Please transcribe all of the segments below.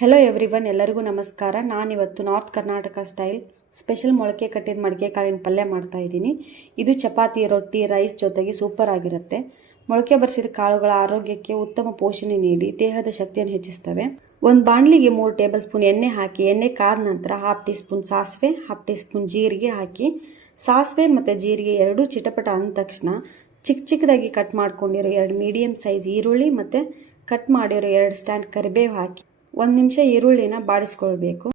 Hello everyone ಎಲ್ಲರಿಗೂ ನಮಸ್ಕಾರ. ನಾನಿವತ್ತು ನಾರ್ತ್ ಕರ್ನಾಟಕ ಸ್ಟೈಲ್ ಸ್ಪೆಷಲ್ ಮೊಳಕೆ ಕಟ್ಟಿದ ಮಡಿಕೆ ಕಾಳಿನ ಪಲ್ಯ ಮಾಡ್ತಾ ಇದ್ದೀನಿ. ಇದು ಚಪಾತಿ, ರೊಟ್ಟಿ ರೈಸ್ ಜೊತೆಗೆ ಸೂಪರ್ ಆಗಿರುತ್ತೆ. ಮೊಳಕೆ ಬರಿಸಿದ ಕಾಳುಗಳ ಆರೋಗ್ಯಕ್ಕೆ ಉತ್ತಮ ಪೋಷಣೆ ನೀಡಿ ದೇಹದ ಶಕ್ತಿಯನ್ನು ಹೆಚ್ಚಿಸ್ತವೆ. ಒಂದು ಬಾಣಲಿಗೆ ಮೂರು ಟೇಬಲ್ ಸ್ಪೂನ್ ಎಣ್ಣೆ ಹಾಕಿ, ಎಣ್ಣೆ ಕಾದ ನಂತರ ಹಾಫ್ ಟೀ ಸ್ಪೂನ್ ಸಾಸಿವೆ ಹಾಫ್ ಟೀ ಸ್ಪೂನ್ ಜೀರಿಗೆ ಹಾಕಿ, ಸಾಸಿವೆ ಮತ್ತು ಜೀರಿಗೆ ಎರಡೂ ಚಿಟಪಟ ಅಂದ ತಕ್ಷಣ ಚಿಕ್ಕ ಚಿಕ್ಕದಾಗಿ ಕಟ್ ಮಾಡ್ಕೊಂಡಿರೋ ಎರಡು ಮೀಡಿಯಮ್ ಸೈಜ್ ಈರುಳ್ಳಿ ಮತ್ತು ಕಟ್ ಮಾಡಿರೋ ಎರಡು ಸ್ಟ್ಯಾಂಡ್ ಕರಿಬೇವು ಹಾಕಿ ಒಂದು ನಿಮಿಷ ಈರುಳ್ಳಿನ ಬಾಡಿಸ್ಕೊಳ್ಬೇಕು.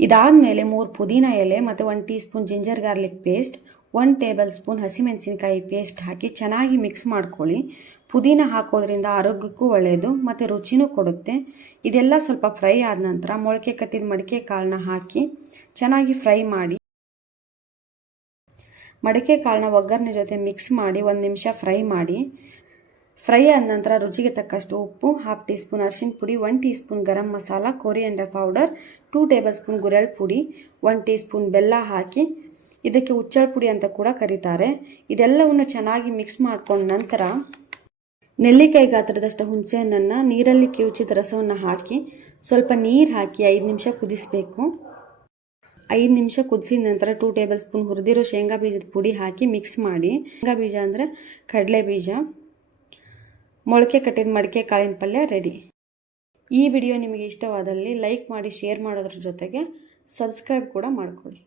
ಇದಾದಮೇಲೆ ಮೂರು ಪುದೀನ ಎಲೆ ಮತ್ತು ಒಂದು teaspoon ginger garlic paste, ಒಂದು ಟೇಬಲ್ ಸ್ಪೂನ್ ಹಸಿಮೆಣಸಿನಕಾಯಿ ಪೇಸ್ಟ್ ಹಾಕಿ ಚೆನ್ನಾಗಿ ಮಿಕ್ಸ್ ಮಾಡ್ಕೊಳ್ಳಿ. ಪುದೀನ ಹಾಕೋದ್ರಿಂದ ಆರೋಗ್ಯಕ್ಕೂ ಒಳ್ಳೆಯದು ಮತ್ತು ರುಚಿನೂ ಕೊಡುತ್ತೆ. ಇದೆಲ್ಲ ಸ್ವಲ್ಪ ಫ್ರೈ ಆದ ನಂತರ ಮೊಳಕೆ ಕಟ್ಟಿದ ಮಡಿಕೆ ಕಾಳನ್ನ ಹಾಕಿ ಚೆನ್ನಾಗಿ ಫ್ರೈ ಮಾಡಿ. ಮಡಿಕೆ ಕಾಳನ್ನ ಒಗ್ಗರಣೆ ಜೊತೆ ಮಿಕ್ಸ್ ಮಾಡಿ ಒಂದು ನಿಮಿಷ ಫ್ರೈ ಮಾಡಿ. ಫ್ರೈ ಆದ ನಂತರ ರುಚಿಗೆ ತಕ್ಕಷ್ಟು ಉಪ್ಪು ಹಾಫ್ ಟೀ ಸ್ಪೂನ್ ಅರಿಶಿನ ಪುಡಿ one teaspoon garam masala coriander powder two tablespoon ಗುರೆಳ್ ಪುಡಿ ಒನ್ ಟೀ ಸ್ಪೂನ್ ಬೆಲ್ಲ ಹಾಕಿ ಇದಕ್ಕೆ ಉಚ್ಚಳ ಪುಡಿ ಅಂತ ಕೂಡ ಕರೀತಾರೆ. ಇದೆಲ್ಲವನ್ನು ಚೆನ್ನಾಗಿ ಮಿಕ್ಸ್ ಮಾಡ್ಕೊಂಡ ನಂತರ ನೆಲ್ಲಿಕಾಯಿ ಗಾತ್ರದಷ್ಟು ಹುಣಸೆಹಣ್ಣನ್ನು ನೀರಲ್ಲಿ ಕಿವುಚಿದ ರಸವನ್ನು ಹಾಕಿ ಸ್ವಲ್ಪ ನೀರು ಹಾಕಿ ಐದು ನಿಮಿಷ ಕುದಿಸಬೇಕು. ಐದು ನಿಮಿಷ ಕುದಿಸಿದ ನಂತರ ಟೂ ಟೇಬಲ್ ಸ್ಪೂನ್ ಹುರಿದಿರೋ ಶೇಂಗಾ ಬೀಜದ ಪುಡಿ ಹಾಕಿ ಮಿಕ್ಸ್ ಮಾಡಿ. ಶೇಂಗಾ ಬೀಜ ಅಂದರೆ ಕಡಲೆ ಬೀಜ. ಮೊಳಕೆ ಕಟ್ಟಿದ ಮಡಿಕೆ ಕಾಳಿನ ಪಲ್ಯ ರೆಡಿ ಈ ವಿಡಿಯೋ ನಿಮಗೆ ಇಷ್ಟವಾದಲ್ಲಿ ಲೈಕ್ ಮಾಡಿ ಶೇರ್ ಮಾಡೋದ್ರ ಜೊತೆಗೆ ಸಬ್ಸ್ಕ್ರೈಬ್ ಕೂಡ ಮಾಡ್ಕೊಳ್ಳಿ